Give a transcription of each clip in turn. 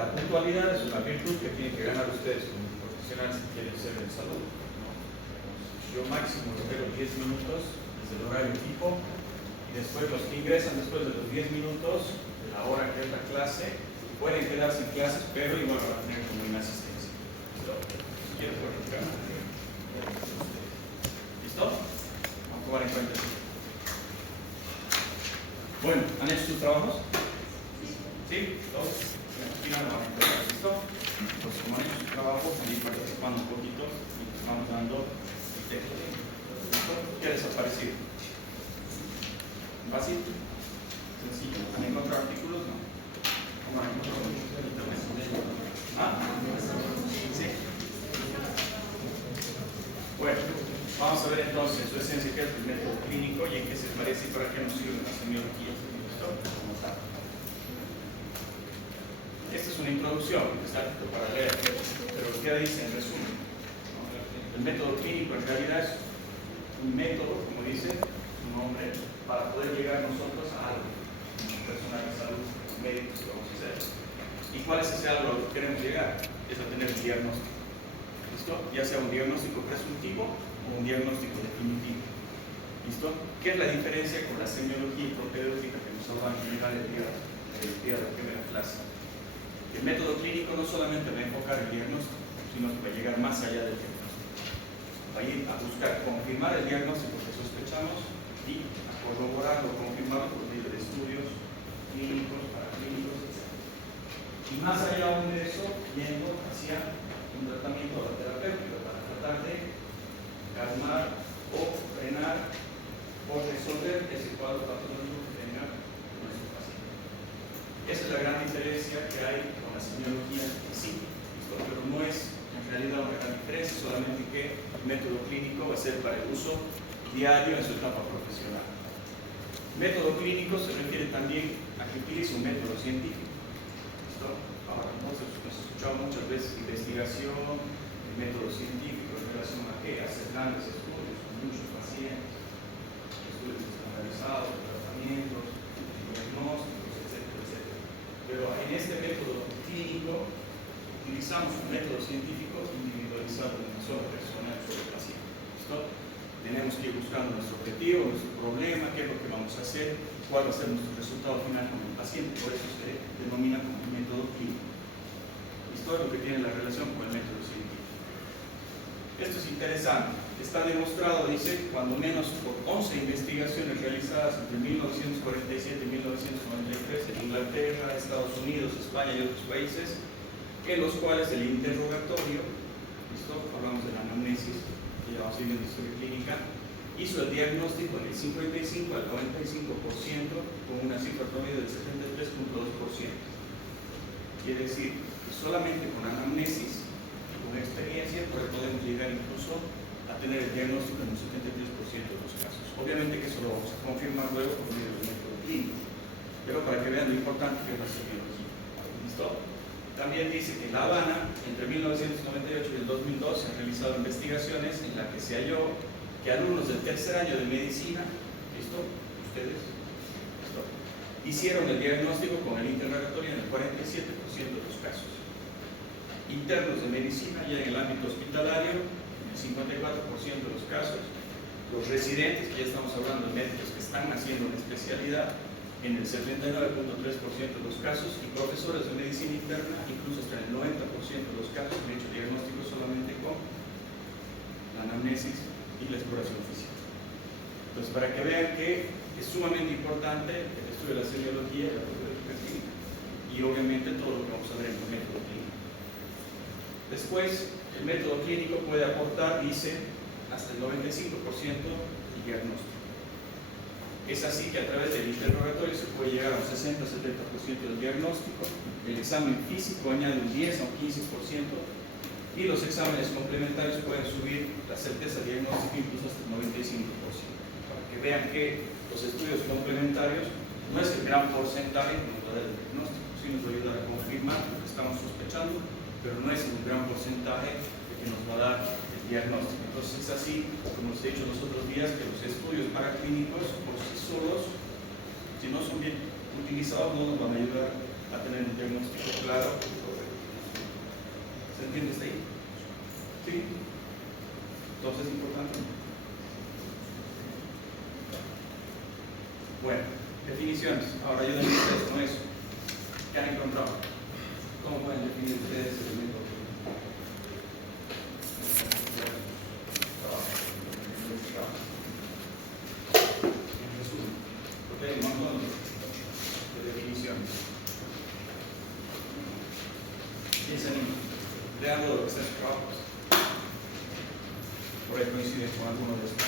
La puntualidad es una virtud que tienen que ganar ustedes como profesionales que quieren ser en salud, ¿no? Yo máximo espero 10 minutos desde el horario tipo, y después los que ingresan después de los 10 minutos de la hora que es la clase pueden quedarse en clases, pero igual van a tener como una asistencia. ¿Listo? Si quieren pueden entrar. ¿Listo? Vamos a tomar en cuenta eso. Bueno, ¿han hecho sus trabajos? ¿Sí? ¿Todos? Aquí no van a empezar. ¿Listo? Entonces, como han hecho sus trabajos, van a ir participando un poquito y les vamos dando el texto. ¿Listo? ¿Qué les ha parecido? ¿Fácil? ¿Sencillo? ¿Han encontrado artículos? No. ¿Cómo han encontrado? ¿Ah? ¿Sí? Bueno, vamos a ver entonces en su esencia qué es el método clínico y en qué se parece y para qué nos sirve la semiología. ¿Listo? Esta es una introducción, está para leer, pero ¿qué dice en resumen? El método clínico en realidad es un método, como dice su nombre, para poder llegar nosotros a algo, como personal de salud, médicos, vamos a hacer. ¿Y cuál es ese algo a lo que queremos llegar? Es a tener un diagnóstico. ¿Listo? Ya sea un diagnóstico presuntivo o un diagnóstico definitivo. ¿Listo? ¿Qué es la diferencia con la semiología y propedéutica que nos hablan en general el día de la primera clase? El método clínico no solamente va a enfocar el diagnóstico, sino que va a llegar más allá del diagnóstico. Va a ir a buscar confirmar el diagnóstico que sospechamos y a corroborarlo, confirmarlo por medio de estudios clínicos, paraclínicos, etc. Y más allá aún de eso, yendo hacia un tratamiento terapéutico para tratar de calmar o frenar o resolver ese cuadro patológico que tenga nuestro paciente. Esa es la gran diferencia que hay con la semiología en sí, pero no es en realidad una gran diferencia, solamente que el método clínico va a ser para el uso diario en su etapa profesional. Método clínico se refiere también a que utiliza un método científico. ¿Listo? Ahora, hemos escuchado muchas veces investigación, el método científico en relación a qué, hacer grandes estudios con muchos pacientes, estudios estandarizados, tratamientos, diagnósticos, etcétera, etcétera. Pero en este método clínico utilizamos un método científico individualizado en una sola persona, en un solo paciente. ¿Listo? Tenemos que ir buscando nuestro objetivo, nuestro problema, qué es lo que vamos a hacer, cuál va a ser nuestro resultado final con el paciente. Por eso se denomina como método clínico. Esto es lo que tiene la relación con el método científico. Esto es interesante. Está demostrado, dice, cuando menos por 11 investigaciones realizadas entre 1947 y 1993 en Inglaterra, Estados Unidos, España y otros países, en los cuales el interrogatorio, ¿listo? Hablamos de la anamnesis, que ya vamos a ir en la historia clínica, hizo el diagnóstico en el 55 al 95% con una cifra promedio del 73.2%. Quiere decir que solamente con anamnesis, con experiencia, pues podemos llegar incluso a tener el diagnóstico en un 73% de los casos. Obviamente que eso lo vamos a confirmar luego por medio del método clínico, pero para que vean lo importante que es la semiología. ¿Listo? También dice que en La Habana, entre 1998 y el 2002, se han realizado investigaciones en las que se halló que alumnos del tercer año de medicina, ¿listo? Ustedes, ¿listo? Hicieron el diagnóstico con el interrogatorio en el 47% de los casos. Internos de medicina, ya en el ámbito hospitalario, en el 54% de los casos. Los residentes, que ya estamos hablando de médicos que están haciendo una especialidad, en el 79.3% de los casos, y profesores de medicina interna, incluso hasta el 90% de los casos, han hecho diagnósticos solamente con la anamnesis y la exploración física. Entonces, para que vean que es sumamente importante el estudio de la semiología y la propedéutica clínica, y obviamente todo lo que vamos a ver en el método clínico. Después, el método clínico puede aportar, dice, hasta el 95% de diagnóstico. Es así que a través del interrogatorio se puede llegar a un 60-70% del diagnóstico, el examen físico añade un 10 o un 15%, y los exámenes complementarios pueden subir la certeza diagnóstica incluso hasta el 95%. Para que vean que los estudios complementarios no es el gran porcentaje que nos va a dar el diagnóstico, sí nos va a ayudar a confirmar lo que estamos sospechando, pero no es el gran porcentaje que nos va a dar el diagnóstico. Entonces es así, como os he dicho los otros días, que los estudios paraclínicos por sí solos, si no son bien utilizados, no nos van a ayudar va a tener un diagnóstico claro y correcto. ¿Se entiende hasta ahí? ¿Sí? Entonces es importante. Bueno, definiciones. Ahora ayúdenme ustedes con eso. ¿Qué han encontrado? ¿Cómo pueden definir ustedes el método? En resumen, porque hay un montón de definiciones. Piensen en lean lo que está en sus trabajos. Por ahí coinciden con alguno de estos.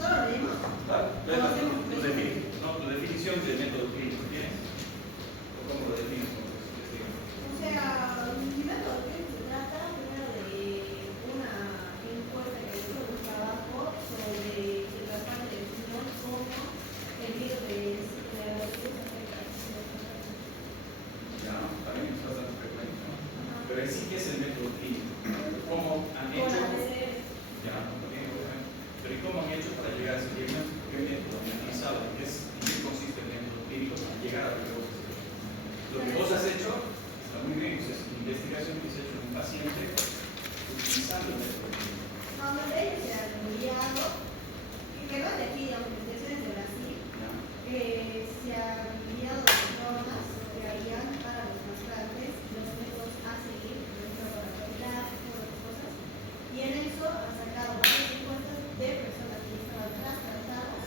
¿Solo leemos? Claro, tu definición del método clínico tienes. ¿O cómo lo defines? O sea, mi método clínico se trata primero de una encuesta que hizo un trabajo sobre el trasplante de riñón como el virus de la virus afecta. Ya, también es bastante frecuente, ¿no? Pero en sí, ¿qué es el método clínico? ¿Cómo han hecho? Ya, también, pero ¿y cómo han hecho para llegar a ese diagnóstico? ¿Qué método han utilizado? ¿En qué consiste el método clínico para llegar a lo que vos has hecho? Lo que vos has hecho está muy bien, pues es investigación que se ha hecho en un paciente utilizando el método clínico. Cuando ellos se han enviado, que no es de aquí, aunque es de Brasil, ¿Ya? se han enviado las normas que harían para los trasplantes, los métodos a seguir, nuestra laboratorio, todas las cosas, y en eso han sacado varias encuestas de personas que estaban trasplantadas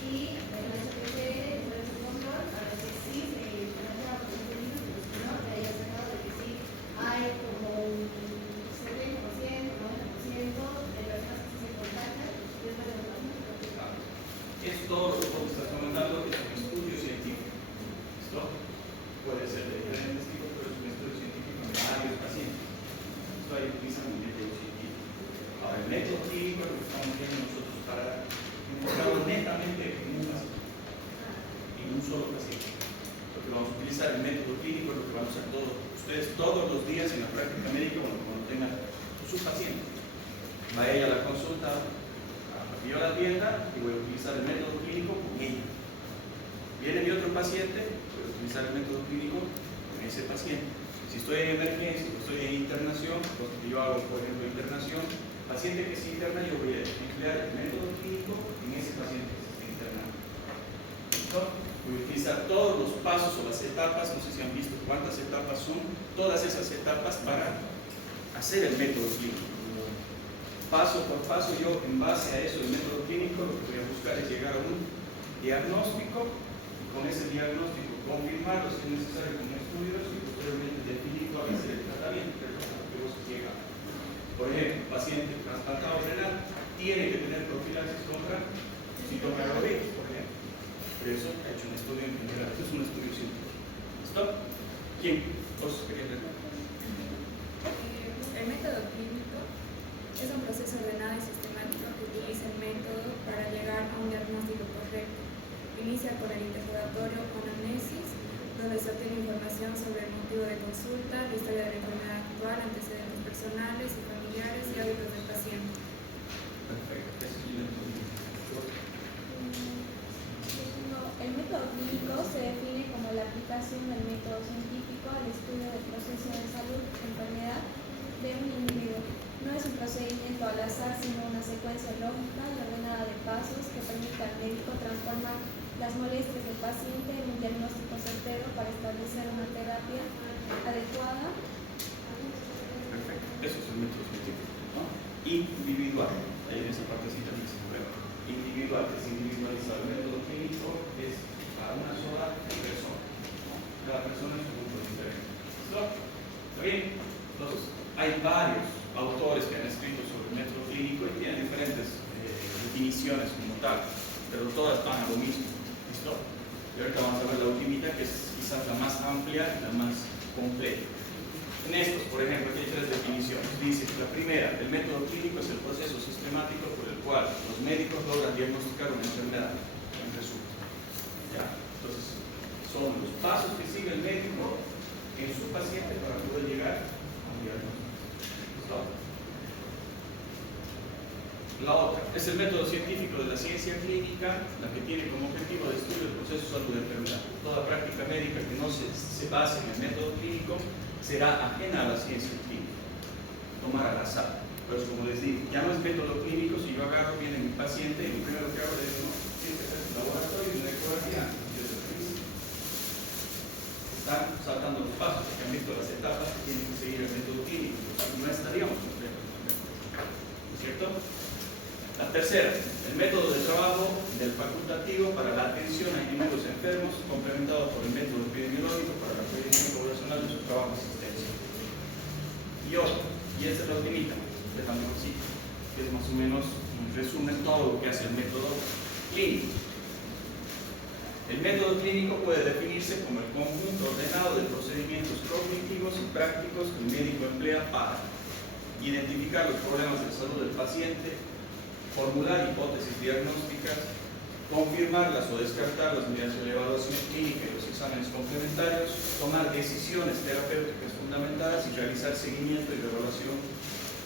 y en eso que se hizo el control, a veces sí se planteaba los contenidos, pero si no, le hayan sacado de que sí hay como un 70%, 90% de personas que se contactan después de los pacientes. Es todo lo que vos estás comentando, es un estudio científico. ¿Listo? Puede ser de diferentes tipos, pero es un estudio científico en varios pacientes. Esto ahí utilizan un método científico. Ahora, el método clínico es lo que estamos viendo nosotros para enfocado netamente en un paciente, en un solo paciente. Lo que vamos a utilizar el método clínico es lo que vamos a hacer ustedes todos los días en la práctica médica cuando tengan su paciente. Va ella a la consulta, yo a la tienda y voy a utilizar el método clínico con ella. Viene mi otro paciente, voy a utilizar el método clínico con ese paciente. Si estoy en emergencia, si estoy en internación, pues yo hago, por ejemplo, internación, paciente que se interna, yo voy a emplear el método clínico en ese paciente que se está internando. ¿Listo? Voy a utilizar todos los pasos o las etapas, no sé si han visto cuántas etapas son, todas esas etapas para hacer el método clínico. Paso por paso, yo en base a eso, el método clínico, lo que voy a buscar es llegar a un diagnóstico y con ese diagnóstico confirmarlo si es necesario con estudios y posteriormente definir cuál es el tratamiento que vos llega. Por ejemplo, paciente trasplantado renal tiene que tener profilaxis contra citomegalovirus, por ejemplo. Por eso ha hecho un estudio en general. Esto es un estudio científico. ¿Listo? ¿Quién? ¿Vos querías leer? El método clínico es un proceso ordenado y sistemático que utiliza el método para llegar a un diagnóstico correcto. Inicia con el interrogatorio o anamnesis, donde se obtiene información sobre el motivo de consulta, la historia de la enfermedad actual, antecedentes personales y familiares y hábitos del paciente. Perfecto. Eso es el método clínico. El método clínico se define como la aplicación del método científico al estudio del proceso de salud o enfermedad de un individuo. No es un procedimiento al azar, sino una secuencia lógica y ordenada de pasos que permite al médico transformar las molestias del paciente en un diagnóstico certero para establecer una terapia adecuada. Perfecto. Eso es el método científico, ¿no? Individual. Ahí en esa partecita dice, bueno, individual, que es individualizado. El método clínico es para una sola persona, ¿no? Cada persona es un grupo diferente. ¿Listo? ¿Está bien? Entonces, hay varios autores que han escrito sobre el método clínico y tienen diferentes definiciones como tal, pero todas van a lo mismo. ¿Listo? Y ahorita vamos a ver la ultimita, que es quizás la más amplia y la más completa. En estos, por ejemplo, aquí hay tres definiciones. Dice que la primera, el método clínico es el proceso sistemático por el cual los médicos logran diagnosticar una enfermedad, en resumen. ¿Ya? Entonces, son los pasos que sigue el médico en su paciente para poder llegar a un diagnóstico. ¿Listo? La otra es el método científico de la ciencia clínica, la que tiene como objetivo el estudio del proceso de salud de enfermedad. Toda práctica médica que no se base en el método clínico será ajena a la ciencia clínica, tomar al azar. Pero como les digo, ya no es método clínico. Si yo agarro, viene mi paciente y lo primero que hago es, no, tiene que hacer un laboratorio y una ecografía. Están saltando los pasos, porque han visto las etapas que tienen que seguir el método clínico. No estaríamos completos, ¿no es cierto? La tercera, el método de trabajo del facultativo para la atención a individuos enfermos, complementado por el método epidemiológico para la prevención poblacional de su trabajo de asistencia. Y otro, y esta es la ultimita, dejando así, que es más o menos un resumen todo lo que hace el método clínico. El método clínico puede definirse como el conjunto ordenado de procedimientos cognitivos y prácticos que el médico emplea para identificar los problemas de salud del paciente, formular hipótesis diagnósticas, confirmarlas o descartarlas mediante la evaluación clínica y los exámenes complementarios, tomar decisiones terapéuticas fundamentadas y realizar seguimiento y evaluación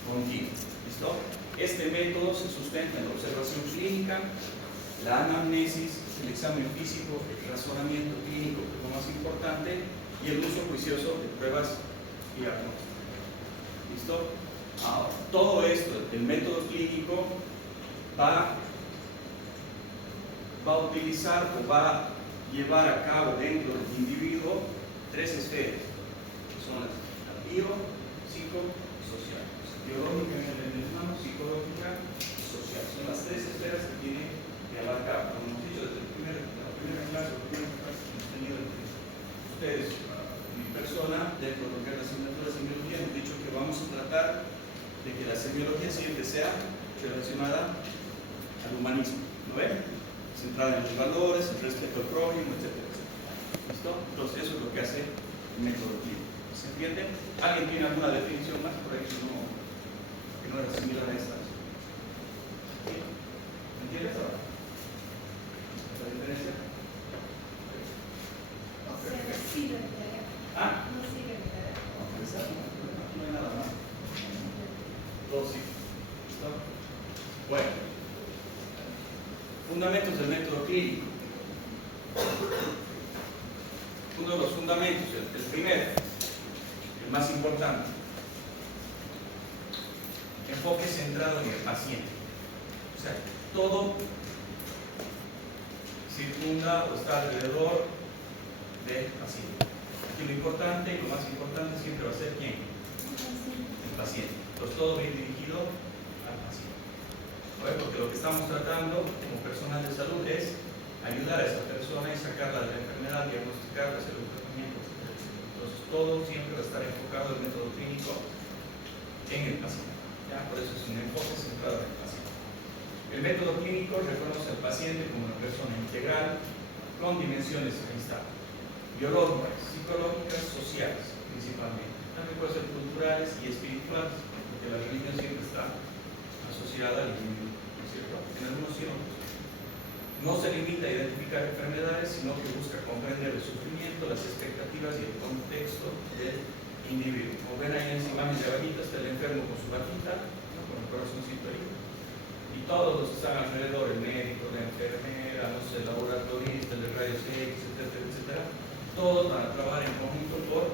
continua. ¿Listo? Este método se sustenta en la observación clínica, la anamnesis, el examen físico, el razonamiento clínico, que es lo más importante, y el uso juicioso de pruebas diagnósticas. ¿Listo? Ahora, todo esto, el método clínico, va a utilizar o va a llevar a cabo dentro del individuo tres esferas, que son las bio, psico y social. Biológica en el humano, psicológica y social. Son las tres esferas que tiene que abarcar. Como hemos dicho desde la primera clase que hemos tenido ustedes, mi persona, dentro de lo que es la asignatura de semiología, hemos dicho que vamos a tratar de que la semiología siempre sea relacionada al humanismo, ¿no ven? Centrada en los valores, el respeto al prójimo, etc. ¿Listo? Entonces eso es lo que hace el método clínico. ¿Se entiende? ¿Alguien tiene alguna definición más por ahí que no era similar a esta? ¿Sí? ¿Entiendes ahora? ¿La diferencia? O sea, no sirve de tarea. ¿Ah? No sirve de tarea. No hay nada más. Todo sí. ¿Listo? Bueno. Fundamentos del método clínico. Uno de los fundamentos, el primero, el más importante, enfoque centrado en el paciente. O sea, todo circunda o está alrededor del paciente. Aquí lo importante y lo más importante siempre va a ser ¿quién? El paciente. Entonces todo va dirigido al paciente. Porque lo que estamos tratando como personal de salud es ayudar a esa persona y sacarla de la enfermedad, diagnosticarla, hacer los tratamientos, etc. Entonces todo siempre va a estar enfocado el método clínico en el paciente. ¿Ya? Por eso es un enfoque centrado en el paciente. El método clínico reconoce al paciente como una persona integral con dimensiones, ahí está, biológicas, psicológicas, sociales principalmente. También pueden ser culturales y espirituales, porque la religión siempre está asociada al individuo, ¿no es cierto? En algunos sí, no se limita a identificar enfermedades, sino que busca comprender el sufrimiento, las expectativas y el contexto del individuo. Como ven ahí en esa imagen de abajita está el enfermo con su batita, ¿no? Con el corazoncito ahí, y todos los que están alrededor, el médico, la enfermera, no sé, el laboratorista, el de rayos X, etcétera, etcétera, todos van a trabajar en conjunto por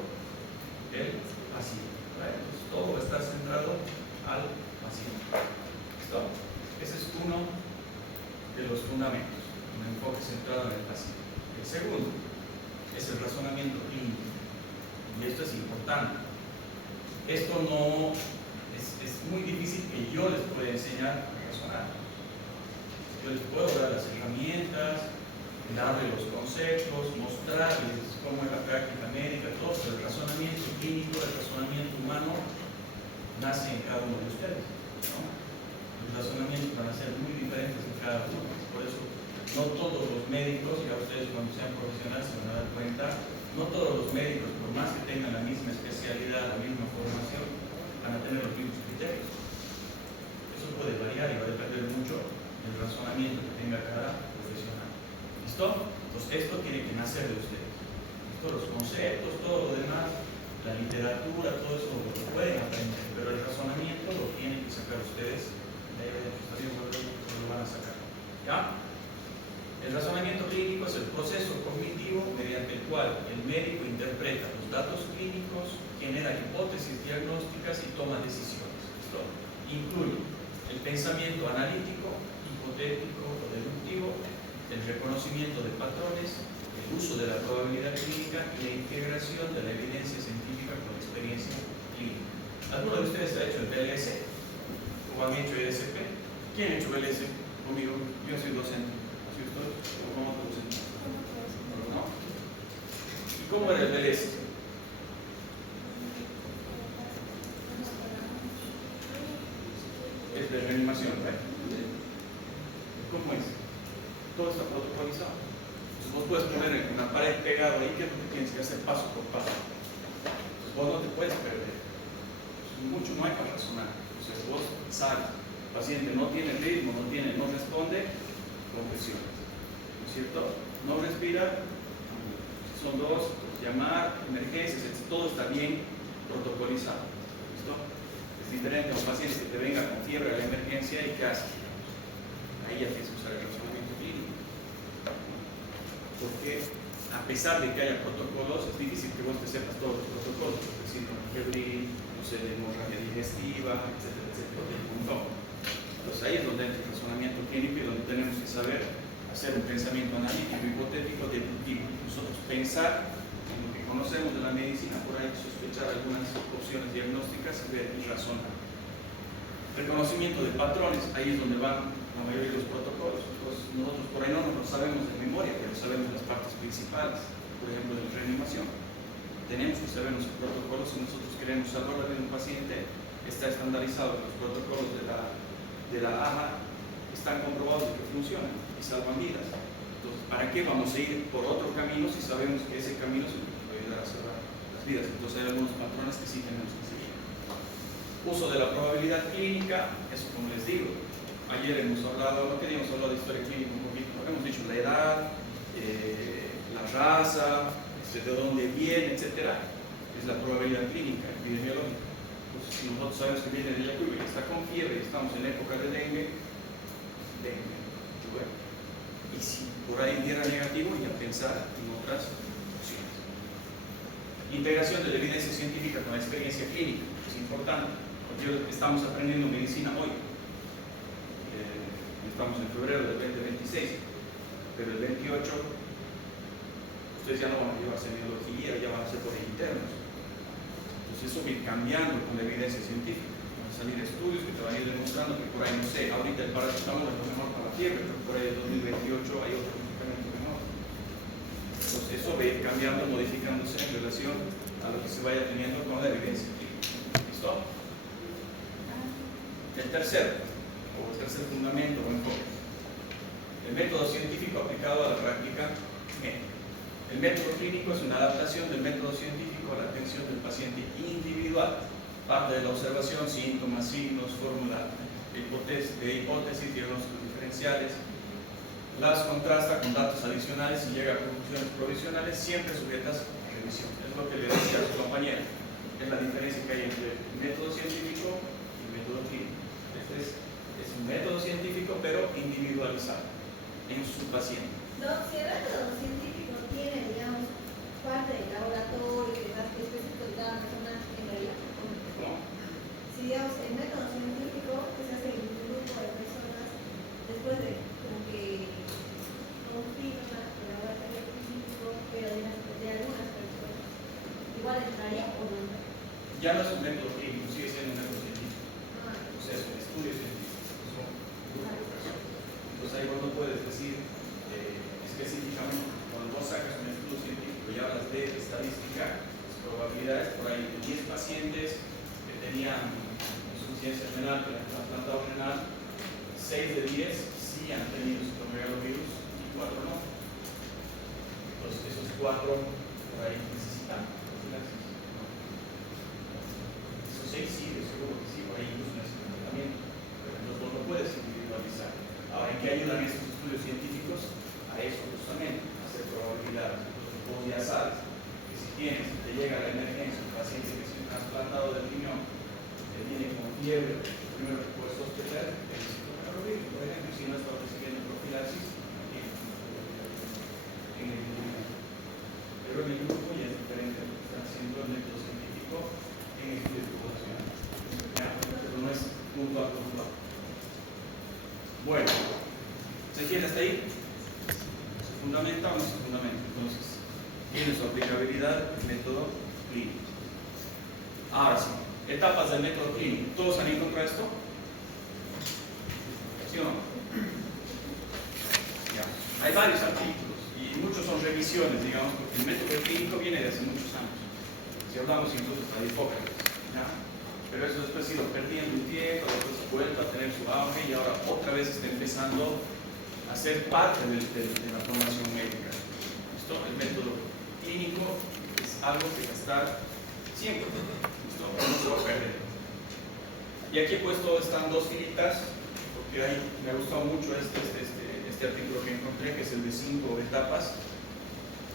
el paciente, ¿vale? Entonces todo va a estar centrado al paciente. ¿Listo? Ese es uno de los fundamentos, un enfoque centrado en el paciente. El segundo es el razonamiento clínico, y esto es importante. Esto no es muy difícil que yo les pueda enseñar a razonar. Yo les puedo dar las herramientas, darles los conceptos, mostrarles cómo es la práctica médica, todo, pero el razonamiento clínico, el razonamiento humano nace en cada uno de ustedes, ¿no? Los razonamientos van a ser muy diferentes en cada uno. Por eso no todos los médicos, ya ustedes cuando sean profesionales se van a dar cuenta, no todos los médicos, por más que tengan la misma especialidad, la misma formación, van a tener los mismos criterios. Eso puede variar y va a depender mucho del razonamiento que tenga cada profesional. ¿Listo? Entonces esto tiene que nacer de ustedes. Todos los conceptos, todo lo demás, la literatura, todo eso lo pueden aprender, pero el razonamiento lo tienen que sacar ustedes ahí está bien, lo van a sacar. ¿Ya? El razonamiento clínico es el proceso cognitivo mediante el cual el médico interpreta los datos clínicos, genera hipótesis diagnósticas y toma decisiones. Esto incluye el pensamiento analítico, hipotético o deductivo, el reconocimiento de patrones, el uso de la probabilidad clínica y la integración de la evidencia científica con la experiencia clínica. ¿Alguno de ustedes ha hecho el BLS? ¿O han hecho ESP? ¿Quién ha hecho BLS? Conmigo. Yo soy docente. ¿Así ustedes? ¿O cómo otro docente? ¿No? ¿Y cómo era el BLS? Es de reanimación, ¿verdad? ¿Cómo es? Todo está protocolizado. Entonces vos puedes poner en una pared pegado ahí, ¿qué es lo que tienes que hacer paso por paso? Entonces vos no te puedes perder. Mucho no hay para razonar. Entonces vos sabes, el paciente no tiene ritmo, no responde, confesiones. ¿No es cierto? No respira, son dos, llamar, emergencias, todo está bien protocolizado. ¿Listo? Es diferente a un paciente que te venga con fiebre a la emergencia y ¿qué hace? Ahí ya tienes que usar el razonamiento clínico. Porque a pesar de que haya protocolos, es difícil que vos te sepas todos los protocolos, porque síndrome febril, no sé, de hemorragia digestiva, etcétera, etcétera, del montón. Entonces ahí es donde entra el razonamiento clínico y donde tenemos que saber hacer un pensamiento analítico, hipotético, deductivo. Nosotros pensar en lo que conocemos de la medicina, por ahí sospechar algunas opciones diagnósticas y ver y razonar. Reconocimiento de patrones, ahí es donde van la mayoría de los protocolos. Entonces, nosotros por ahí no nos lo sabemos de memoria, pero sabemos las partes principales, por ejemplo, de la reanimación. Tenemos que saber los protocolos si nosotros queremos salvar la vida de un paciente. Está estandarizado, los protocolos de la AHA están comprobados de que funcionan y salvan vidas. Entonces, ¿para qué vamos a ir por otro camino si sabemos que ese camino es el que puede ayudar a salvar las vidas? Entonces hay algunos patrones que sí tenemos que seguir. Uso de la probabilidad clínica, eso como les digo, ayer hemos hablado, no queríamos hablar de historia clínica un poquito, hemos dicho la edad, la raza, de dónde viene, etcétera, es la probabilidad clínica, epidemiológica. Entonces, si nosotros sabemos que viene de la curva y está con fiebre y estamos en época de dengue, bueno. Y si por ahí diera negativo, ya pensar en otras opciones. Integración de la evidencia científica con la experiencia clínica, es importante. Estamos aprendiendo medicina hoy. Estamos en febrero del 2026, pero el 28 ustedes ya no van a llevar semiología, ya van a ser por internos. Entonces eso va a ir cambiando con la evidencia científica. Van a salir estudios que te van a ir demostrando que por ahí, no sé, ahorita el paracetamol es lo mejor para la fiebre, pero por ahí en 2028 hay otro medicamento mejor. Entonces eso va a ir cambiando, modificándose en relación a lo que se vaya teniendo con la evidencia científica. ¿Listo? El tercer fundamento o enfoque. El método científico aplicado a la práctica médica. El método clínico es una adaptación del método científico a la atención del paciente individual. Parte de la observación, síntomas, signos, fórmula de hipótesis, diagnósticos diferenciales. Las contrasta con datos adicionales y llega a conclusiones provisionales, siempre sujetas a revisión. Es lo que le decía a su compañera. Es la diferencia que hay entre el método científico y el método clínico. Este es un método científico, pero individualizado en su paciente. No, si el método científico tiene, digamos, parte del laboratorio y demás específico de cada persona en realidad. ¿No? Si, digamos, el método científico que se hace en un grupo de personas después de como que confirma el laboratorio clínico, pero de algunas personas, igual entraría o no. Ya no es un método clínico, sigue siendo un método científico. O sea, es un estudio científico. Son grupos de personas. Entonces ahí vos no puedes decir específicamente, cuando vos sacas un estudio científico y hablas de estadística, las probabilidades, por ahí de 10 pacientes que tenían insuficiencia renal, que han trasplantado renal, 6 de 10 sí han tenido citomegalovirus y 4 no. Entonces esos 4 por ahí necesitan profilaxis. Esos 6 sí, de seguro que sí, por ahí incluso necesitan tratamiento. Pero entonces vos no puedes individualizar. Ahora, ¿en qué ayudan estos estudios científicos? A eso justamente, a hacer probabilidades. Entonces vos ya sabes que si te llega la emergencia, un paciente que es un trasplantado del riñón, que viene con fiebre, lo primero que puedes sospechar es tiene su aplicabilidad el método clínico. Ahora sí, etapas del método clínico. ¿Todos han encontrado esto? ¿Sí o no? Ya. Hay varios artículos y muchos son revisiones, digamos, porque el método clínico viene de hace muchos años. Si hablamos incluso de Hipócrates, ¿ya? Pero eso después ha ido perdiendo un tiempo, después ha vuelto a tener su auge y ahora otra vez está empezando a ser parte de la formación médica. ¿Listo? El método clínico es algo que va a estar siempre. ¿Listo? No se va a perder. Y aquí he puesto, están dos filitas, porque me ha gustado mucho este artículo que encontré, que es el de 5 etapas,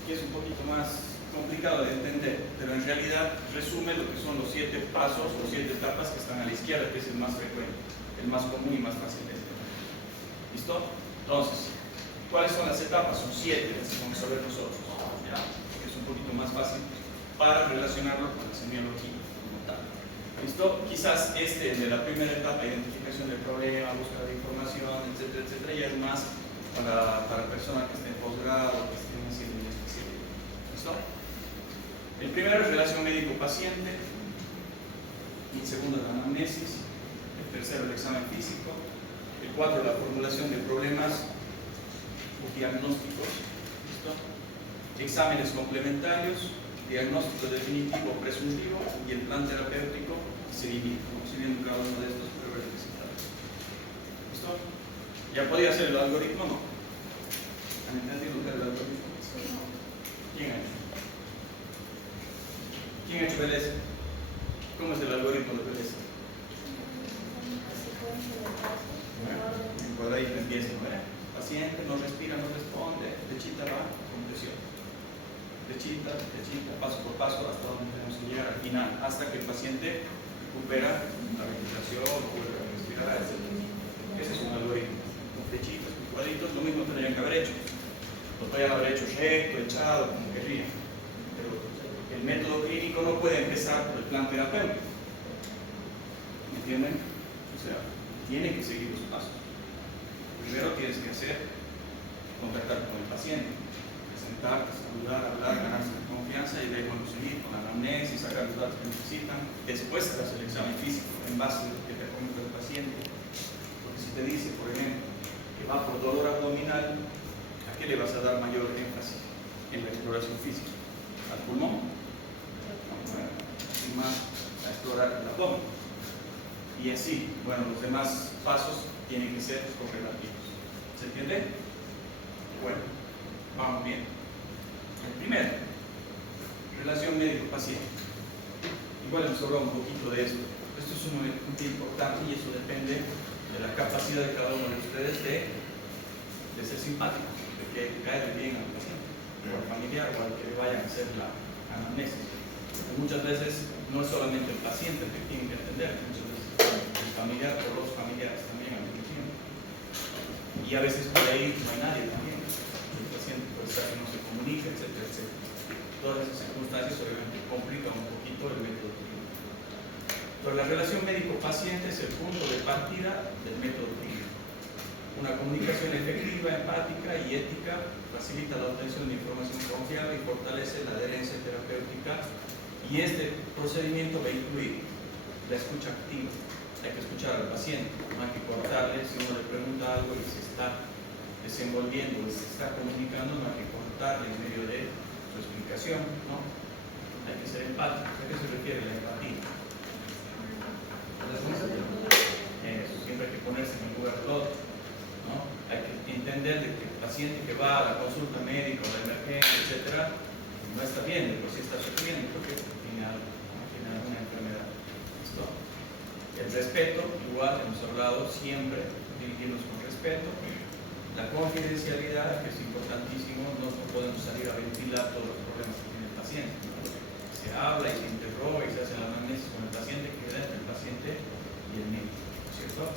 que es un poquito más complicado de entender, pero en realidad resume lo que son los 7 pasos o 7 etapas que están a la izquierda, que es el más frecuente, el más común y más fácil de entender. ¿Listo? Entonces, ¿cuáles son las etapas? Son 7, así vamos a ver nosotros, ¿ya? Que es un poquito más fácil para relacionarlo con la semiología como tal. ¿Listo? Quizás el de la primera etapa, identificación del problema, búsqueda de información, etcétera, etcétera, ya es más para personas que estén en posgrado, que estén haciendo una especialidad. ¿Listo? El primero es relación médico-paciente, el segundo la anamnesis, el tercero el examen físico, el 4 la formulación de problemas o diagnósticos, ¿listo? Exámenes complementarios, diagnóstico definitivo o presuntivo y el plan terapéutico y seguimiento. Vamos a ir viendo cada uno de estos pruebas recitadas. ¿Listo? ¿Ya podía hacer el algoritmo? No. ¿Han entendido el algoritmo? ¿Quién ha hecho? ¿Quién ha hecho BLS? ¿Cómo es el algoritmo de BLS? Por ahí empieza, ¿verdad? Paciente no respira, no responde, lechita va, compresión. Lechita, paso por paso, hasta donde tenemos que llegar al final, hasta que el paciente recupera la ventilación, vuelve a respirar, etc. Ese es un algoritmo. Lechitas, cuadritos, lo mismo tendrían que haber hecho. Lo podrían haber hecho recto, echado, como querrían. Pero el método clínico no puede empezar por el plan terapéutico. ¿Me entienden? O sea, tiene que seguir los pasos. Primero tienes que contactar con el paciente, presentarte, saludar, hablar, ganarse la confianza y de ahí seguir con la anamnesis, sacar los datos que necesitan. Después te haces el examen físico en base a lo que te comenta el paciente. Porque si te dice, por ejemplo, que va por dolor abdominal, ¿a qué le vas a dar mayor énfasis en la exploración física? ¿Al pulmón? Y más a explorar el abdomen. Y así, bueno, los demás pasos tienen que ser correlativos. ¿Se entiende? Bueno, vamos bien. El primero, relación médico-paciente. Igual hemos hablado un poquito de esto. Esto es un punto importante y eso depende de la capacidad de cada uno de ustedes de ser simpático, de que caerle bien al paciente, o al familiar, o al que le vayan a hacer la anamnesis. Porque muchas veces no es solamente el paciente el que tiene que atender, muchas veces el familiar o los familiares también al mismo tiempo. Y a veces por ahí no hay nadie también. El paciente puede estar que no se comunica, etcétera, etcétera. Todas esas circunstancias obviamente complican un poquito el método clínico. Pero la relación médico-paciente es el punto de partida del método clínico. Una comunicación efectiva, empática y ética facilita la obtención de información confiable y fortalece la adherencia terapéutica. Y este procedimiento va a incluir la escucha activa. Hay que escuchar al paciente, no hay que cortarle. Si uno le pregunta algo y se está desenvolviendo y se está comunicando, no hay que cortarle en medio de su explicación, ¿no? Hay que ser empático. ¿A qué se refiere la empatía? Eso, siempre hay que ponerse en el lugar del otro, ¿no? Hay que entender de que el paciente que va a la consulta médica o la emergencia, etcétera, no está bien, de por sí está sufriendo porque tiene algo, ¿no? Tiene alguna enfermedad. ¿Listo? El respeto, igual hemos hablado siempre, dirigirnos con respeto. La confidencialidad, que es importantísimo, no podemos salir a ventilar todos los problemas que tiene el paciente, ¿no? Se habla y se interroga y se hace la anamnesis con el paciente, que queda entre el paciente y el médico, ¿cierto?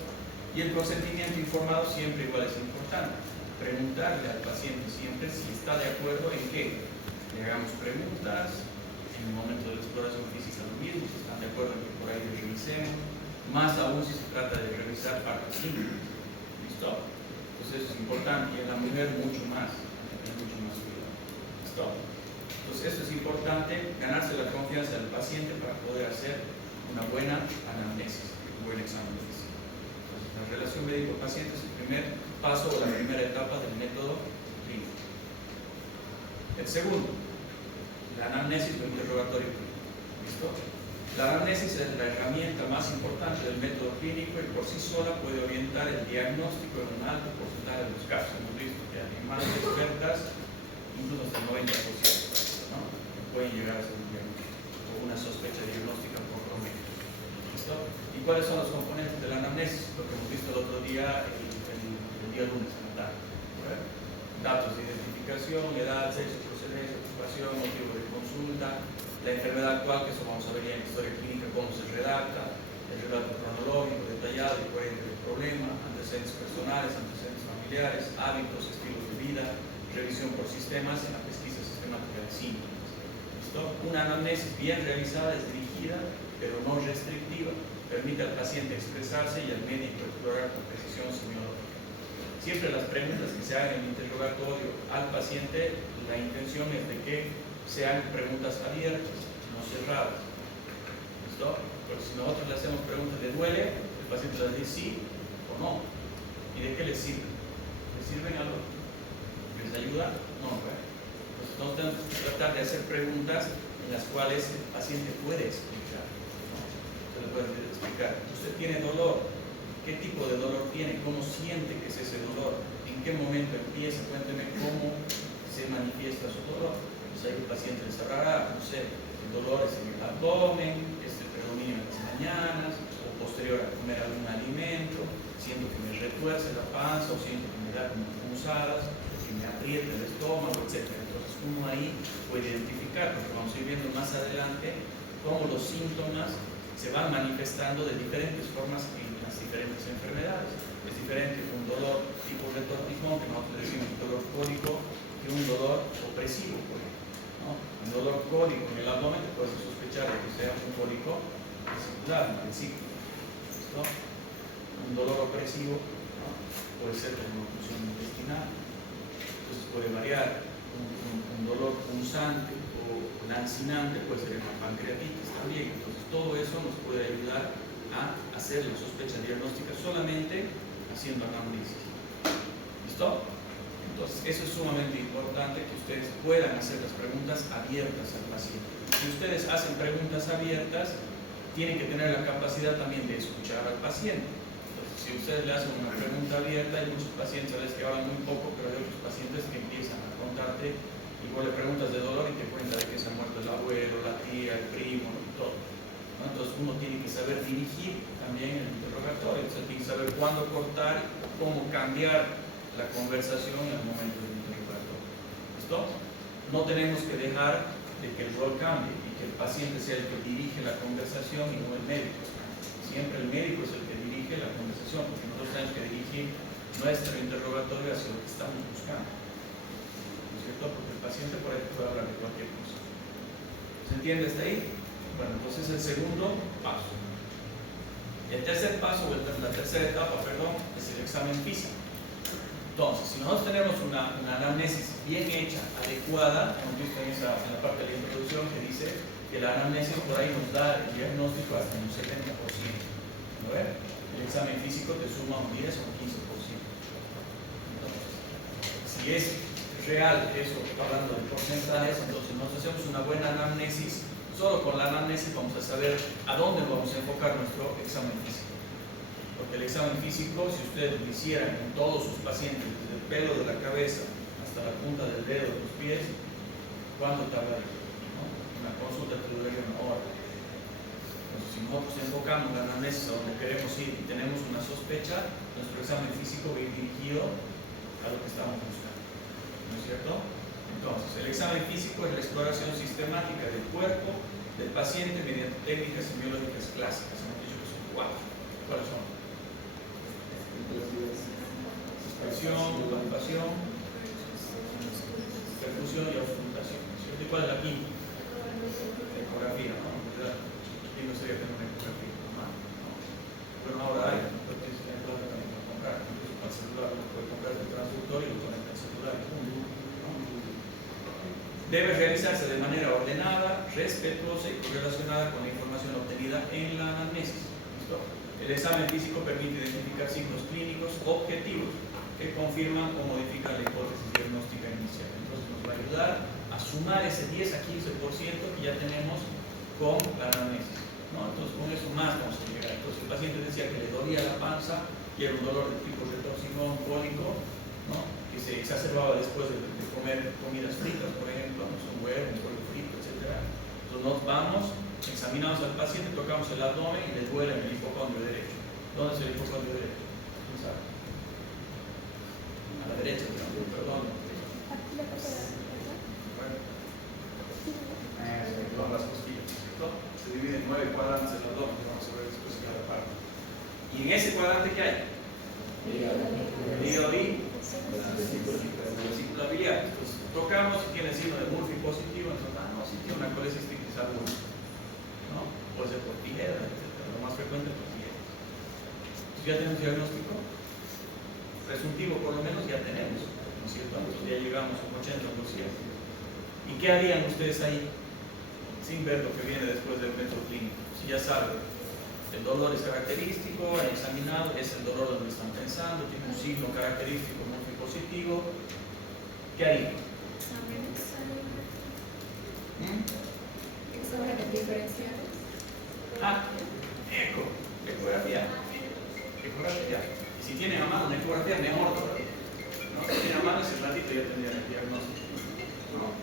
Y el consentimiento informado siempre igual es importante. Preguntarle al paciente siempre si está de acuerdo en que le hagamos preguntas, en el momento de la exploración física lo mismo, si están de acuerdo en que por ahí le revisemos, más aún si se trata de revisar partes íntimas. ¿Listo? Entonces eso es importante, y en la mujer mucho más cuidado. ¿Listo? Entonces importante ganarse la confianza del paciente para poder hacer una buena anamnesis, un buen examen físico. Entonces, la relación médico-paciente es el primer paso o la primera etapa del método clínico. El segundo, la anamnesis o interrogatorio clínico. ¿Listo? La anamnesis es la herramienta más importante del método clínico y por sí sola puede orientar el diagnóstico en un alto porcentaje de los casos. Hemos visto que en más expertas, incluso hasta el 90%, ¿no? Pueden llegar a ser un diagnóstico o una sospecha diagnóstica por lo menos. ¿Listo? ¿Y cuáles son los componentes de la anamnesis? Lo que hemos visto el otro día, el día lunes en la tarde. ¿Verdad? Datos de identificación, edad, sexo, procedencia, ocupación, motivo de consulta, la enfermedad actual, que eso vamos a ver ya en la historia clínica, cómo se redacta, el relato cronológico, detallado y coherente del problema, antecedentes personales, antecedentes familiares, hábitos, estilos de vida, revisión por sistemas en la pesquisa sistemática de síntomas. ¿Listo? Una anamnesis bien realizada es dirigida, pero no restrictiva, permite al paciente expresarse y al médico explorar con precisión semiológica. Siempre las preguntas que se hagan en el interrogatorio al paciente, la intención es de que sean preguntas abiertas, no cerradas. ¿Listo? Porque si nosotros le hacemos preguntas, ¿le duele? El paciente les dice sí o no. ¿Y de qué les sirve? ¿Les sirven algo? ¿Les ayuda? No, ¿verdad? Entonces nosotros tenemos que tratar de hacer preguntas en las cuales el paciente puede explicar, ¿no? Se le puede explicar. Usted tiene dolor. ¿Qué tipo de dolor tiene? ¿Cómo siente que es ese dolor? ¿En qué momento empieza? Cuénteme cómo se manifiesta su dolor. Pues ahí el paciente le sabrá, no sé, el dolor es en el abdomen, predomina en las mañanas, o posterior a comer algún alimento, siento que me retuerce la panza, o siento que me da como punzadas, que me aprieta el estómago, etc. Entonces uno ahí puede identificar, porque vamos a ir viendo más adelante cómo los síntomas se van manifestando de diferentes formas en las diferentes enfermedades. Es diferente un dolor tipo retortijón, que nosotros decimos dolor cólico, que un dolor opresivo, ¿no? Un dolor cólico en el abdomen te puedes sospechar de que sea un cólico vesicular, en principio. ¿Listo? Un dolor opresivo, ¿no? Puede ser como una oclusión intestinal. Entonces puede variar. Un dolor punzante o lancinante puede ser una pancreatitis también. Entonces todo eso nos puede ayudar a hacer la sospecha diagnóstica solamente haciendo anamnesis. ¿Listo? Entonces eso es sumamente importante, que ustedes puedan hacer las preguntas abiertas al paciente. Si ustedes hacen preguntas abiertas, tienen que tener la capacidad también de escuchar al paciente. Entonces, si ustedes le hacen una pregunta abierta, hay muchos pacientes a los que hablan muy poco, pero hay otros pacientes que empiezan a contarte, igual le preguntas de dolor y te cuenta de que se ha muerto el abuelo, la tía, el primo y todo, ¿no? Entonces uno tiene que saber dirigir también el interrogatorio, o sea, tiene que saber cuándo cortar, cómo cambiar la conversación en el momento del interrogatorio. ¿Listo? No tenemos que dejar de que el rol cambie y que el paciente sea el que dirige la conversación y no el médico. Siempre el médico es el que dirige la conversación, porque nosotros tenemos que dirigir nuestro interrogatorio hacia lo que estamos buscando. ¿No es cierto? Porque el paciente por ahí puede hablar de cualquier cosa. ¿Se entiende hasta ahí? Bueno, entonces el segundo paso. El tercer paso, o la tercera etapa, perdón, es el examen físico. Entonces, si nosotros tenemos una anamnesis bien hecha, adecuada, hemos visto en la parte de la introducción que dice que la anamnesis por ahí nos da el diagnóstico hasta un 70%. ¿No ves? El examen físico te suma un 10 o un 15%. Entonces, si es real eso, hablando de porcentajes, entonces nosotros hacemos una buena anamnesis. Solo con la anamnesis vamos a saber a dónde vamos a enfocar nuestro examen físico. Porque el examen físico, si ustedes lo hicieran en todos sus pacientes, desde el pelo de la cabeza hasta la punta del dedo de los pies, ¿cuánto tardaría? ¿No? Una consulta te duraría una hora. Entonces, si nosotros enfocamos la anamnesis a donde queremos ir y tenemos una sospecha, nuestro examen físico va dirigido a lo que estamos buscando. ¿No es cierto? Entonces, el examen físico es la exploración sistemática del cuerpo del paciente mediante técnicas semiológicas clásicas. Hemos dicho que son 4. ¿Cuáles son? Expresión, palpación, percusión y auscultación. ¿Y cuál es la quinta? Ecografía, ¿no? Y no sería tener una ecografía, ¿no? Bueno, ahora hay, porque es la plata también para comprar, incluso para el celular, lo puede comprar del transductor y lo conecta al celular. ¿No? Debe realizarse de manera ordenada respetuosa y correlacionada con la información obtenida en la anamnesis. ¿Listo? El examen físico permite identificar signos clínicos objetivos que confirman o modifican la hipótesis diagnóstica inicial. Entonces nos va a ayudar a sumar ese 10 a 15% que ya tenemos con la anamnesis, ¿no? Entonces con eso más vamos a llegar. Entonces el paciente decía que le dolía la panza y era un dolor de tipo retorcijón cólico, ¿no? Que se exacerbaba después de comer comidas fritas, por ejemplo, ¿no? Un huevo, un pollo frito, etc. Entonces nos vamos, examinamos al paciente, tocamos el abdomen y le duele en el hipocondrio derecho. ¿Dónde es el hipocondrio derecho? ¿Quién sabe? A la derecha, perdón. Son las costillas, ¿cierto? Se divide en 9 cuadrantes el abdomen, vamos a ver después cada parte. Y en ese cuadrante, ¿qué hay? El hígado y la vesícula biliar. Entonces, tocamos si tiene signo de Murphy positivo, entonces, si tiene una colecistitis aguda, ¿no? Puede ser por tijera, etc. Lo más frecuente por tijera. Entonces, ya tenemos diagnóstico presuntivo, por lo menos ya tenemos, ¿no es cierto? Entonces, ya llegamos a un 80%. ¿Y qué harían ustedes ahí? Sin ver lo que viene después del método clínico. Si ya saben, el dolor es característico, han examinado, es el dolor donde están pensando, tiene un signo característico muy positivo, ¿qué harían? Exámenes diferenciales. Ecografía. Y si tienen a mano una ecografía, mejor todavía, ¿no? Si tienen a mano ese ratito ya tendrían el diagnóstico, ¿no?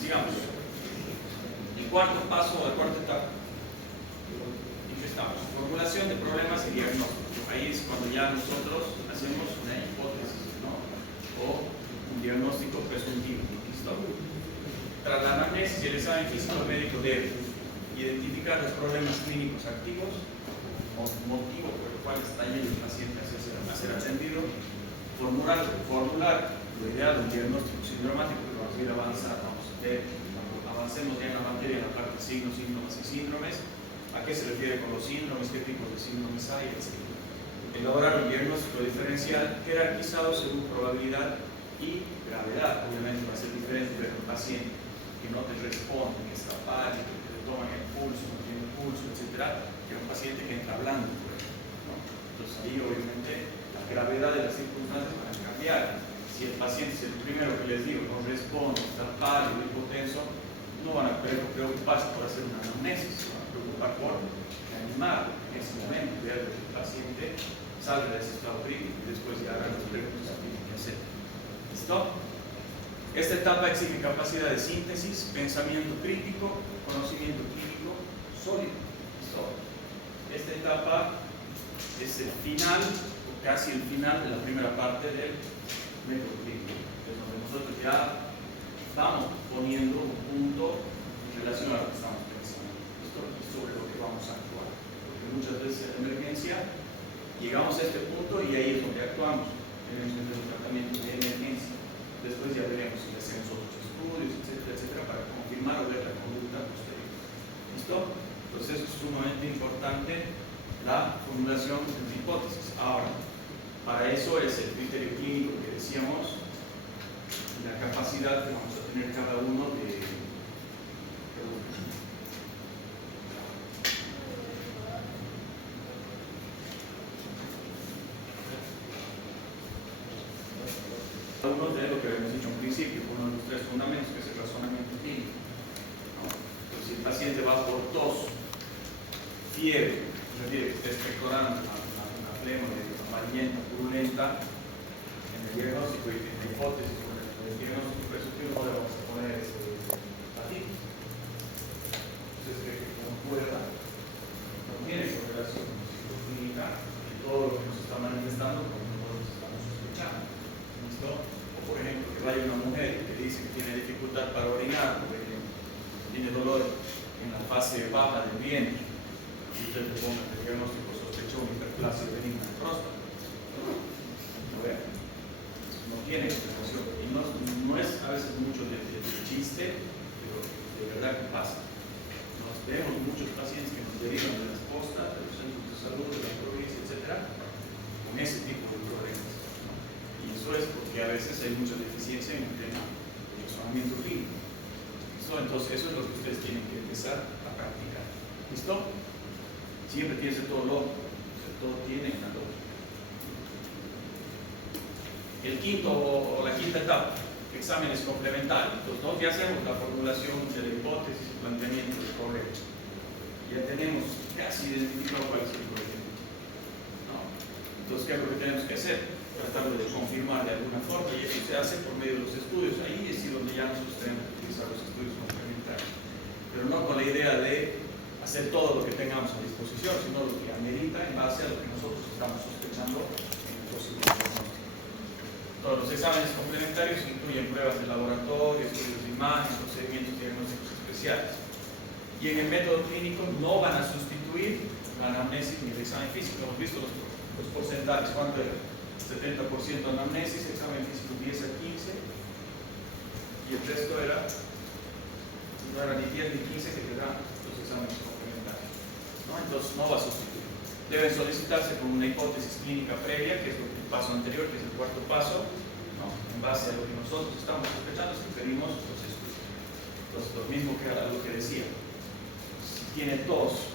Sigamos. El cuarto paso o la cuarta etapa. ¿En qué estamos? Formulación de problemas y diagnóstico. Ahí es cuando ya nosotros hacemos una hipótesis, ¿no? O un diagnóstico presuntivo. ¿Listo? Tras la anamnesis y el examen físico, el médico debe identificar los problemas clínicos activos, motivo por el cual está yendo el paciente a ser atendido, formular lo ideal, un diagnóstico sindromático que vamos a ir avanzando. Cuando avancemos ya en la materia, en la parte de signos, síntomas y síndromes, ¿a qué se refiere con los síndromes? ¿Qué tipos de síndromes hay? Etc. Elaborar un diagnóstico diferencial jerarquizado según probabilidad y gravedad. Obviamente va a ser diferente ver un paciente que no te responde, que está pálido, que le toman el pulso, no tiene pulso, etc., que un paciente que entra hablando, por ejemplo, ¿no? Entonces ahí obviamente la gravedad de las circunstancias van a cambiar. Si el paciente es el primero que les digo, no responde, está pálido, hipotenso, no van a preocuparse por hacer una anamnesis, se van a preocupar por reanimar en ese momento, ver que el paciente salga de ese estado crítico y después ya hagan las preguntas que tienen que hacer. ¿Listo? Esta etapa exige capacidad de síntesis, pensamiento crítico, conocimiento clínico sólido. ¿Listo? Esta etapa es el final, o casi el final de la primera parte del método clínico. Es donde nosotros ya estamos poniendo un punto en relación a lo que estamos pensando. Esto es sobre lo que vamos a actuar. muchas veces en emergencia, llegamos a este punto y ahí es donde actuamos, tenemos que hacer un tratamiento de emergencia. Después ya veremos si hacemos otros estudios, etcétera, etcétera, para confirmar o ver la conducta posterior. ¿Listo? Entonces eso es sumamente importante, la formulación de hipótesis. Ahora, para eso es el criterio clínico que decíamos, la capacidad que vamos a tener cada uno de lo que habíamos dicho en principio, uno de los tres fundamentos, que es el razonamiento clínico, ¿no? Entonces, si el paciente va por tos, fiebre, es decir, que está expectorando una flema amarillenta, purulenta, en el diagnóstico y en la hipótesis, en el diagnóstico presuntivo no le vamos a poner patito. Entonces, que concuerda, no tiene correlación con psicoclínica y todo lo que nos está manifestando con lo que nosotros estamos sospechando. ¿Listo? O por ejemplo, que vaya una mujer que dice que tiene dificultad para orinar, por ejemplo, tiene dolor en la fase baja del vientre, y usted le ponga el diagnóstico sospechoso de hiperplasia benigna de próstata. ¿No ve? No tiene explicación. Y no es a veces mucho de chiste, pero de verdad que pasa. Nos vemos muchos pacientes que nos derivan de las postas, de los centros de salud, de la provincia, etcétera, con ese tipo de problemas. Y eso es porque a veces hay mucha deficiencia en el tema del razonamiento clínico. ¿Listo? Entonces, eso es lo que ustedes tienen que empezar a practicar. ¿Listo? Siempre tiene que ser todo lógico. O sea, todo tiene una lógica. El quinto o la quinta etapa, exámenes complementarios. Entonces, ya hacemos la formulación de la hipótesis y planteamiento del problema. Ya tenemos casi identificado cuál es el problema. ¿No? Entonces, ¿qué es lo que tenemos que hacer? Tratarlo de confirmar de alguna forma, y eso se hace por medio de los estudios. Ahí es donde ya nosotros tenemos que utilizar los estudios complementarios, pero no con la idea de hacer todo lo que tengamos a disposición, sino lo que amerita en base a lo que nosotros estamos sospechando en el posible diagnóstico. Todos los exámenes complementarios incluyen pruebas de laboratorio, estudios de imagen, procedimientos diagnósticos especiales, y en el método clínico no van a sustituir la anamnesis ni el examen físico. Hemos visto los porcentajes, ¿cuánto era? 70% anamnesis, examen físico 10 a 15, y el resto era, no era ni 10 ni 15 que te dan los exámenes complementarios, ¿no? Entonces no va a sustituir. Deben solicitarse con una hipótesis clínica previa, que es el paso anterior, que es el cuarto paso, ¿no? En base a lo que nosotros estamos sospechando, si pedimos los estudios. Entonces, lo mismo que era lo que decía, si tiene tos,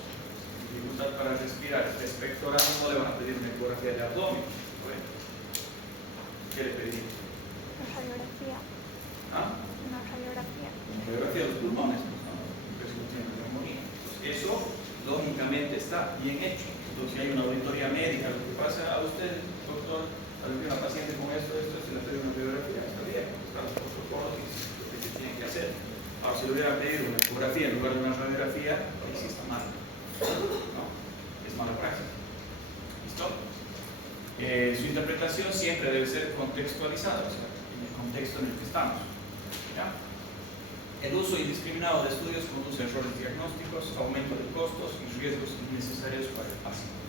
dificultad para respirar, está expectorando, no le van a pedir una ecografía de abdomen. ¿Qué le pedí? Una radiografía. ¿Ah? Una radiografía. Una radiografía de los pulmones, ¿no? Presunción de neumonía. Entonces, eso lógicamente está bien hecho. Entonces, si hay una auditoría médica, lo que pasa a usted, doctor, a una paciente con esto, se le pide una radiografía, está bien, están los protocolos y lo que se tiene que hacer. Ahora, si le hubiera pedido una ecografía en lugar de una radiografía, ahí sí está mal. ¿No? Es mala praxis. ¿Listo? Su interpretación siempre debe ser contextualizada, o sea, en el contexto en el que estamos. ¿Ya? El uso indiscriminado de estudios conduce a errores diagnósticos, aumento de costos y riesgos innecesarios para el paciente.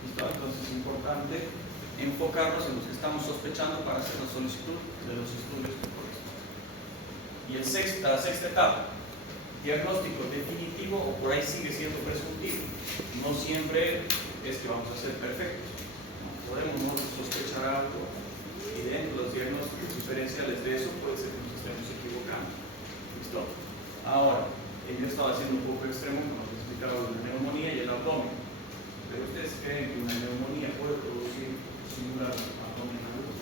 ¿Listo? Entonces es importante enfocarnos en los que estamos sospechando para hacer la solicitud de los estudios que corresponden. Y la sexta etapa, diagnóstico definitivo, o por ahí sigue siendo presuntivo. No siempre es que vamos a ser perfectos. Podemos sospechar algo y dentro de los diagnósticos diferenciales de eso puede ser que nos estemos equivocando. ¿Listo? Ahora, yo estaba haciendo un poco extremo como les explicaba de la neumonía y el abdomen, pero ustedes creen que una neumonía puede producir simular abdomen agudo.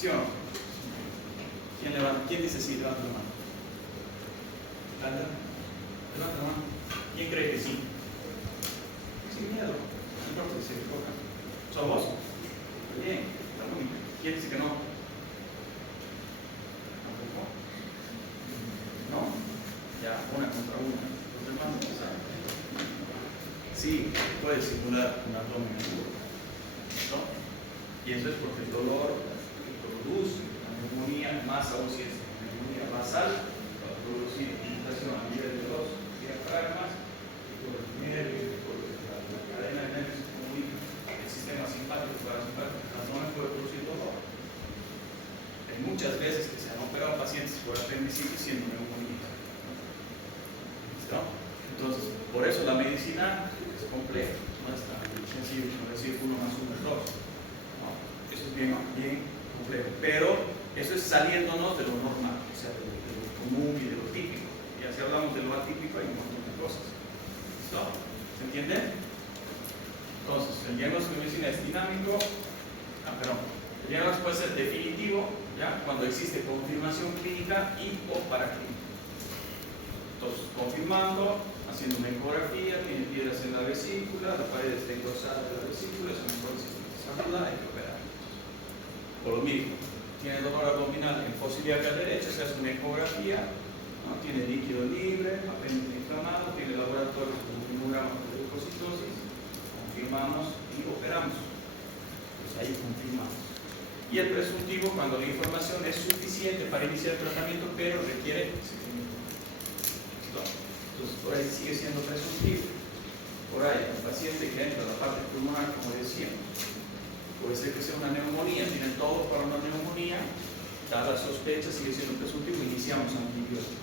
¿Sí o no? ¿Quién dice sí? Levanta la mano. Levanta la mano. ¿Quién cree que sí? Sin miedo, no importa si se equivocan. ¿Son vos? Bien, la única. ¿Quién dice que no? ¿Tampoco? ¿No? Ya, una contra una. Los demás no saben. Sí, puede simular un abdomen agudo. ¿No? Y eso es porque el dolor que produce la neumonía, más aún si es neumonía basal, va a producir irritación a nivel de los ¿Listo? Entonces, por eso la medicina es compleja, no es tan sencillo como decir 1 más 1 es 2. ¿No? Eso es bien complejo, pero eso es saliéndonos de lo normal, o sea, de lo común y de lo típico. Ya si hablamos de lo atípico hay un montón de cosas. ¿Listo? ¿Se entiende? Entonces, el diagnóstico de medicina es dinámico, el diagnóstico puede ser definitivo, ¿ya? Cuando existe confirmación clínica y o paraclínica. Entonces, confirmando, haciendo una ecografía, tiene piedras en la vesícula, la pared está engrosada de la vesícula, es una saluda, hay que operar. Por lo mismo, tiene dolor abdominal en fosa ilíaca derecha, se hace una ecografía, ¿no? Tiene líquido libre, apéndice inflamado, tiene laboratorio con un hemograma de leucocitosis, confirmamos y operamos. Pues ahí confirmamos. Y el presuntivo cuando la información es suficiente para iniciar el tratamiento, pero requiere seguimiento. Entonces, por ahí sigue siendo presuntivo. Por ahí, el paciente que entra a la parte pulmonar, como decíamos, puede ser que sea una neumonía, tienen todo para una neumonía, dada la sospecha, sigue siendo presuntivo, iniciamos antibiótico.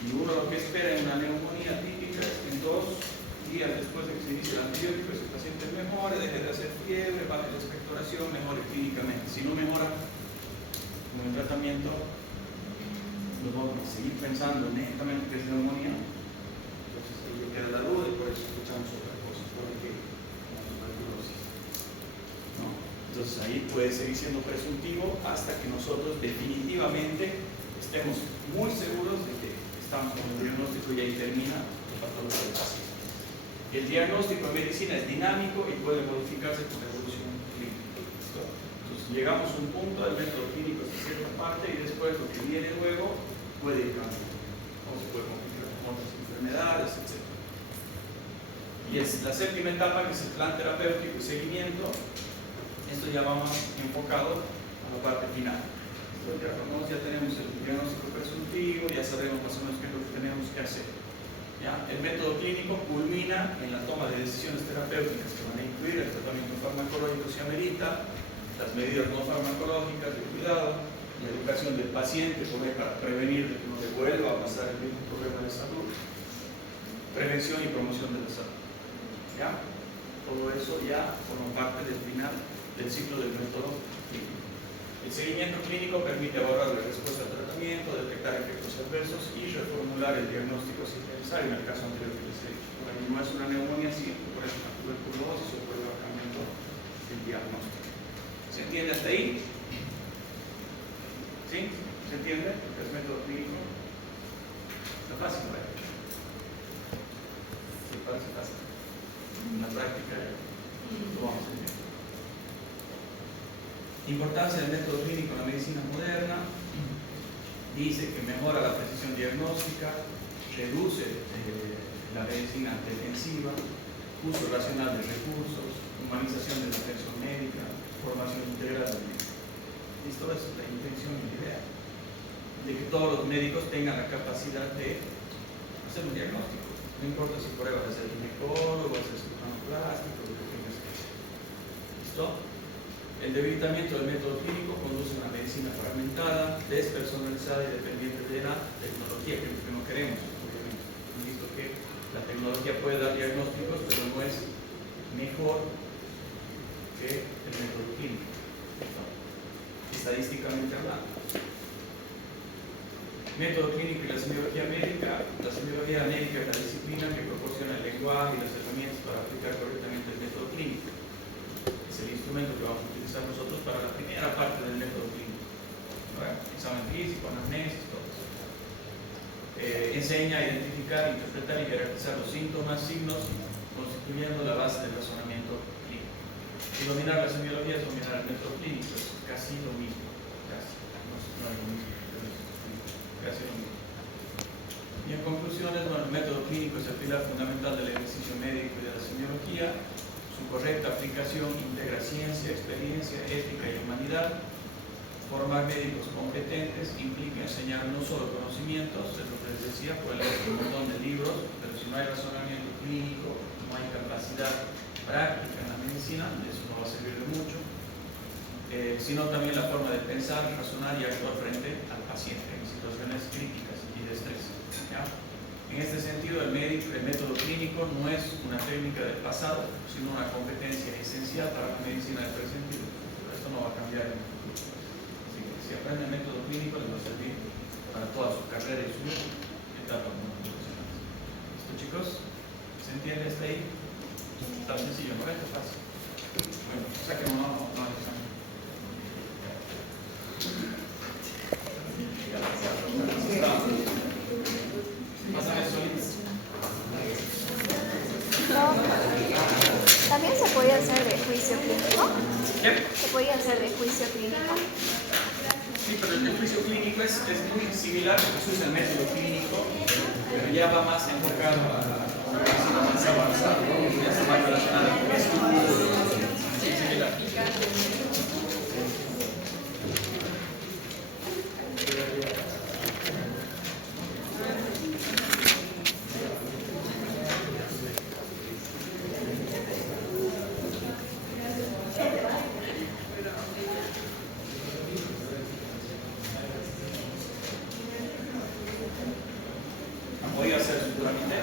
Y uno lo que espera en una neumonía típica es que en 2 días después de que se inicie el antibiótico, ese paciente mejore, deje de hacer fiebre, baje la expectoración, mejore clínicamente. Si no mejora con el tratamiento, nos vamos a seguir pensando netamente que es neumonía. Entonces ahí le queda la duda y por eso escuchamos otra cosa, porque tuberculosis. ¿No? Entonces ahí puede seguir siendo presuntivo hasta que nosotros definitivamente estemos muy seguros de que estamos con el diagnóstico y ahí termina la patología del paciente. El diagnóstico en medicina es dinámico y puede modificarse con la evolución clínica. Entonces llegamos a un punto del método clínico hasta cierta parte y después lo que viene luego puede ir cambiando. O se puede complicar con otras enfermedades, etc. Y es la séptima etapa, que es el plan terapéutico y seguimiento. Esto ya va más enfocado a la parte final. Ya tenemos el diagnóstico presuntivo, ya sabemos más o menos qué es lo que tenemos que hacer. ¿Ya? El método clínico culmina en la toma de decisiones terapéuticas que van a incluir el tratamiento farmacológico si amerita, las medidas no farmacológicas de cuidado, la educación del paciente para prevenir que no le vuelva a pasar el mismo problema de salud, prevención y promoción de la salud. ¿Ya? Todo eso ya forma parte del final del ciclo del método clínico. El seguimiento clínico permite evaluar la respuesta al tratamiento, detectar efectos adversos y reformular el diagnóstico si es necesario, en el caso anterior que les he dicho. Por ahí no es una neumonía, sí, por eso una tuberculosis o por el cambiando el diagnóstico. ¿Se entiende hasta ahí? ¿Sí? ¿Se entiende? Porque es método clínico. Está fácil, ¿verdad? Sí, parece fácil. En la práctica lo vamos a entender. Importancia del método clínico en la medicina moderna. Dice que mejora la precisión diagnóstica, reduce la medicina intensiva, uso racional de recursos, humanización de la atención médica, formación integral del médico. Esto es la intención y la idea de que todos los médicos tengan la capacidad de hacer un diagnóstico. No importa si prueba de ser ginecólogo, de ser cirujano plástico, lo que tengas que hacer. ¿Listo? El debilitamiento del método clínico conduce a una medicina fragmentada, despersonalizada y dependiente de la tecnología, que es lo que no queremos, obviamente. Hemos visto que la tecnología puede dar diagnósticos, pero no es mejor que el método clínico, estadísticamente hablando. Método clínico y la semiología médica. La semiología médica es la disciplina que proporciona el lenguaje y las herramientas para aplicar correctamente el método clínico. Es el instrumento que vamos a utilizar nosotros para la primera parte del método clínico. ¿Verdad? Examen físico, anamnesis, todo eso. Enseña a identificar, interpretar y jerarquizar los síntomas, signos, constituyendo la base del razonamiento clínico. Y dominar la semiología es dominar el método clínico, es casi lo mismo. Casi, no es lo mismo, pero es casi lo mismo. Y en conclusiones, bueno, el método clínico es el pilar fundamental del ejercicio médico y de la semiología. Su correcta aplicación integra ciencia, experiencia, ética y humanidad. Formar médicos competentes implica enseñar no solo conocimientos, es lo que les decía, pueden leer un montón de libros, pero si no hay razonamiento clínico, no hay capacidad práctica en la medicina, eso no va a servir de mucho, sino también la forma de pensar, razonar y actuar frente al paciente en situaciones críticas y de estrés. ¿Ya? En En este sentido, el método clínico no es una técnica del pasado, sino una competencia esencial para la medicina del presente. Esto no va a cambiar en el futuro. Así que si aprende el método clínico, les va a servir para toda su carrera y su etapa como profesional. ¿Listo, chicos? ¿Se entiende hasta ahí? Está sencillo, ¿no? Esto es fácil. Bueno, o sea que no hay examen. Pásame solito. También se podía hacer de juicio clínico. ¿Qué? Se podía hacer de juicio clínico. Sí, pero el juicio clínico es muy similar, se usa el método clínico, pero ya va más enfocado a la medicina más avanzada, ¿no? Ya está más relacionada con estudios. Sí, similar. ¿Han podido hacer su trámite?